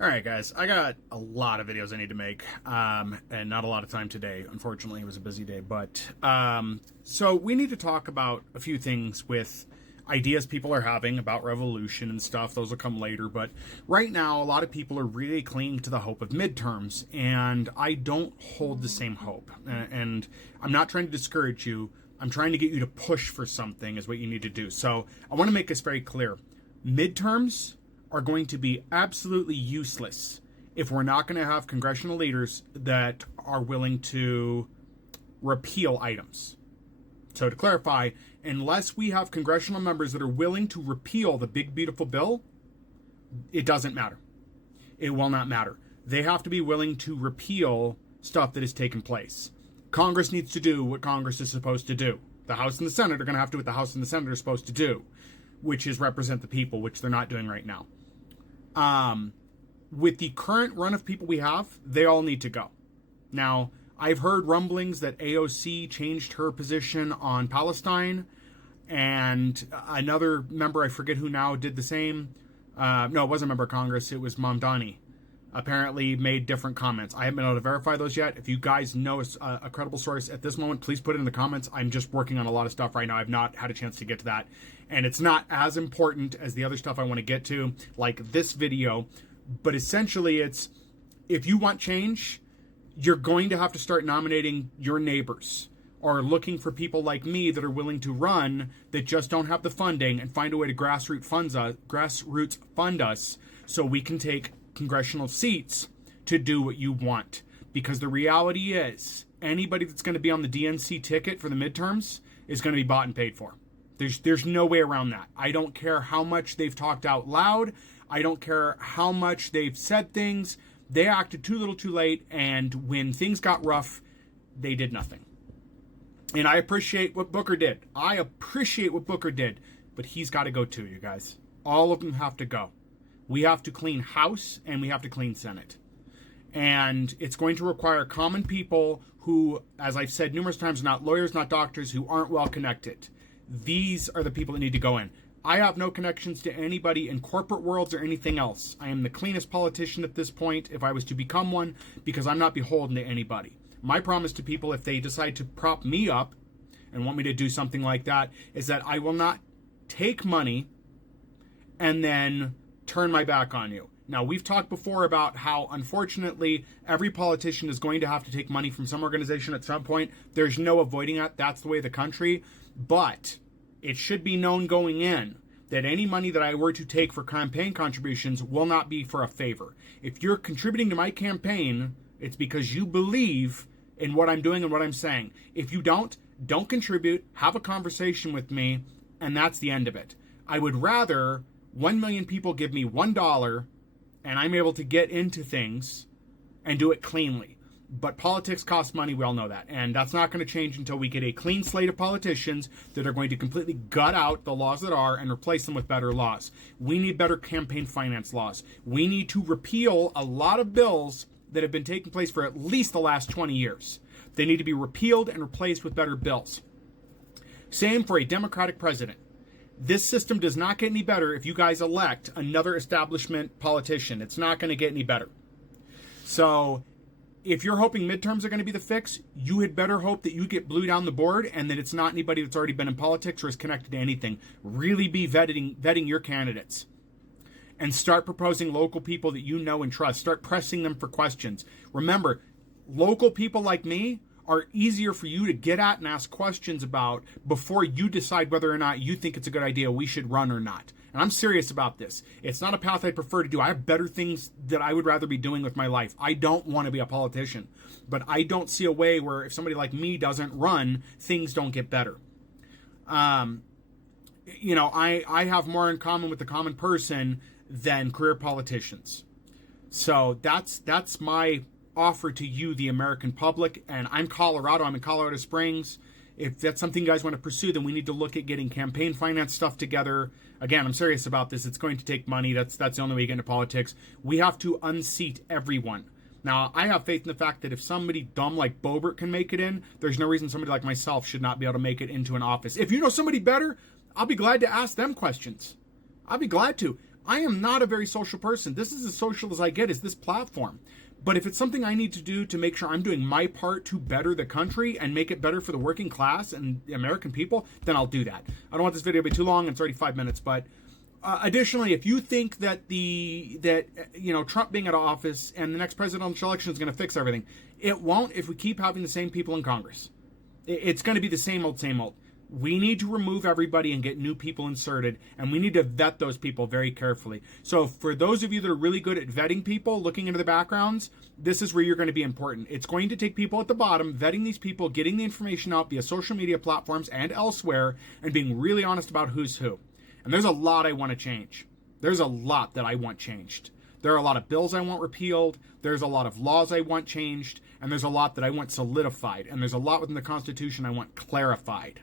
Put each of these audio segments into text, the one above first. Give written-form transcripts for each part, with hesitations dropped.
All right, guys, I got a lot of videos I need to make, and not a lot of time today. Unfortunately, it was a busy day, but so we need to talk about a few things with ideas people are having about revolution and stuff. Those will come later, but right now, a lot of people are really clinging to the hope of midterms, and I don't hold the same hope. And I'm not trying to discourage you. I'm trying to get you to push for something is what you need to do. So I want to make this very clear. Midterms are going to be absolutely useless if we're not going to have congressional leaders that are willing to repeal items. So to clarify, unless we have congressional members that are willing to repeal the big beautiful bill, it doesn't matter. It will not matter. They have to be willing to repeal stuff that has taken place. Congress needs to do what Congress is supposed to do. The House and the Senate are going to have to do what the House and the Senate are supposed to do, which is represent the people, which they're not doing right now. With the current run of people we have, they all need to go. Now, I've heard rumblings that AOC changed her position on Palestine, and another member, I forget who now, did the same. No, it wasn't a member of Congress, it was Mamdani. Apparently made different comments. I haven't been able to verify those yet. If you guys know a credible source at this moment, please put it in the comments. I'm just working on a lot of stuff right now. I've not had a chance to get to that. And it's not as important as the other stuff I want to get to, like this video. But essentially, it's if you want change, you're going to have to start nominating your neighbors or looking for people like me that are willing to run that just don't have the funding and find a way to grassroots fund us so we can take congressional seats to do what you want. Because the reality is, anybody that's going to be on the DNC ticket for the midterms is going to be bought and paid for. There's no way around that. I don't care how much they've talked out loud. I don't care how much they've said things. They acted too little too late, and when things got rough, they did nothing. And I appreciate what Booker did. But he's got to go too, you guys. All of them have to go. We have to clean House and we have to clean Senate. And it's going to require common people who, as I've said numerous times, not lawyers, not doctors, who aren't well connected. These are the people that need to go in. I have no connections to anybody in corporate worlds or anything else. I am the cleanest politician at this point if I was to become one, because I'm not beholden to anybody. My promise to people, if they decide to prop me up and want me to do something like that, is that I will not take money and then turn my back on you. Now, we've talked before about how, unfortunately, every politician is going to have to take money from some organization at some point. There's no avoiding that. That's the way of the country. But it should be known going in that any money that I were to take for campaign contributions will not be for a favor. If you're contributing to my campaign, it's because you believe in what I'm doing and what I'm saying. If you don't contribute, have a conversation with me, and that's the end of it. I would rather 1 million people give me $1 and I'm able to get into things and do it cleanly. But politics costs money, we all know that. And that's not going to change until we get a clean slate of politicians that are going to completely gut out the laws that are and replace them with better laws. We need better campaign finance laws. We need to repeal a lot of bills that have been taking place for at least the last 20 years. They need to be repealed and replaced with better bills. Same for a Democratic president. This system does not get any better if you guys elect another establishment politician. It's not going to get any better. So if you're hoping midterms are going to be the fix, you had better hope that you get blue down the board and that it's not anybody that's already been in politics or is connected to anything. Really be vetting your candidates. And start proposing local people that you know and trust. Start pressing them for questions. Remember, local people like me are easier for you to get at and ask questions about before you decide whether or not you think it's a good idea we should run or not. And I'm serious about this. It's not a path I prefer to do. I have better things that I would rather be doing with my life. I don't want to be a politician. But I don't see a way where if somebody like me doesn't run, things don't get better. I have more in common with the common person than career politicians. So that's my offer to you, the American public. And I'm Colorado. I'm in Colorado Springs. If that's something you guys want to pursue, then we need to look at getting campaign finance stuff together. Again, I'm serious about this. It's going to take money. That's the only way you get into politics. We have to unseat everyone. Now, I have faith in the fact that if somebody dumb like Boebert can make it in, there's no reason somebody like myself should not be able to make it into an office. If you know somebody better, I'll be glad to ask them questions. I'll be glad to. I am not a very social person. This is as social as I get, is this platform. But if it's something I need to do to make sure I'm doing my part to better the country and make it better for the working class and the American people, then I'll do that. I don't want this video to be too long. It's already 5 minutes. But additionally, if you think that Trump being out of office and the next presidential election is going to fix everything, it won't if we keep having the same people in Congress. It's going to be the same old, same old. We need to remove everybody and get new people inserted, and we need to vet those people very carefully. So for those of you that are really good at vetting people, looking into the backgrounds, this is where you're going to be important. It's going to take people at the bottom, vetting these people, getting the information out via social media platforms and elsewhere, and being really honest about who's who. And there's a lot I want to change. There's a lot that I want changed. There are a lot of bills I want repealed. There's a lot of laws I want changed. And there's a lot that I want solidified. And there's a lot within the Constitution I want clarified.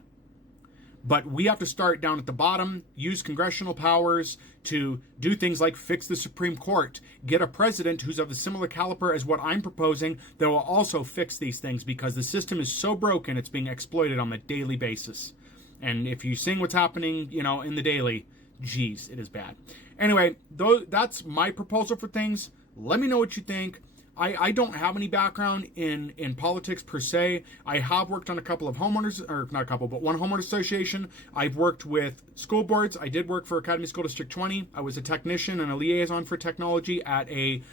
But we have to start down at the bottom, use congressional powers to do things like fix the Supreme Court, get a president who's of a similar caliber as what I'm proposing that will also fix these things, because the system is so broken it's being exploited on a daily basis. And if you're seeing what's happening, in the daily, geez, it is bad. Anyway, that's my proposal for things. Let me know what you think. I don't have any background in politics per se. I have worked on a couple of homeowners, or not a couple, but one homeowners association. I've worked with school boards. I did work for Academy School District 20. I was a technician and a liaison for technology at a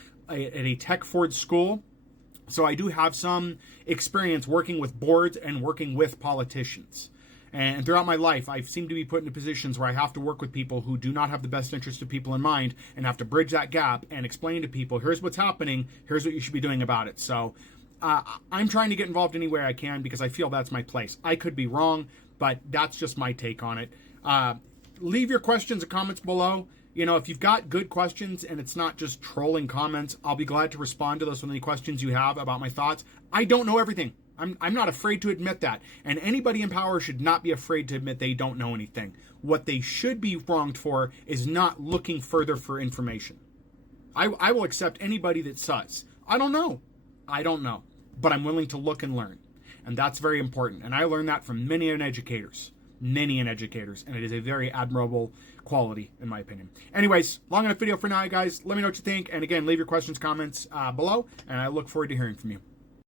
tech Ford school. So I do have some experience working with boards and working with politicians. And throughout my life, I've seemed to be put into positions where I have to work with people who do not have the best interest of people in mind and have to bridge that gap and explain to people, here's what's happening, here's what you should be doing about it. So I'm trying to get involved any way I can because I feel that's my place. I could be wrong, but that's just my take on it. Leave your questions and comments below. If you've got good questions and it's not just trolling comments, I'll be glad to respond to those with any questions you have about my thoughts. I don't know everything. I'm not afraid to admit that. And anybody in power should not be afraid to admit they don't know anything. What they should be wronged for is not looking further for information. I will accept anybody that says, I don't know, but I'm willing to look and learn. And that's very important. And I learned that from many educators, and it is a very admirable quality, in my opinion. Anyways, long enough video for now, guys. Let me know what you think. And again, leave your questions, comments below, and I look forward to hearing from you.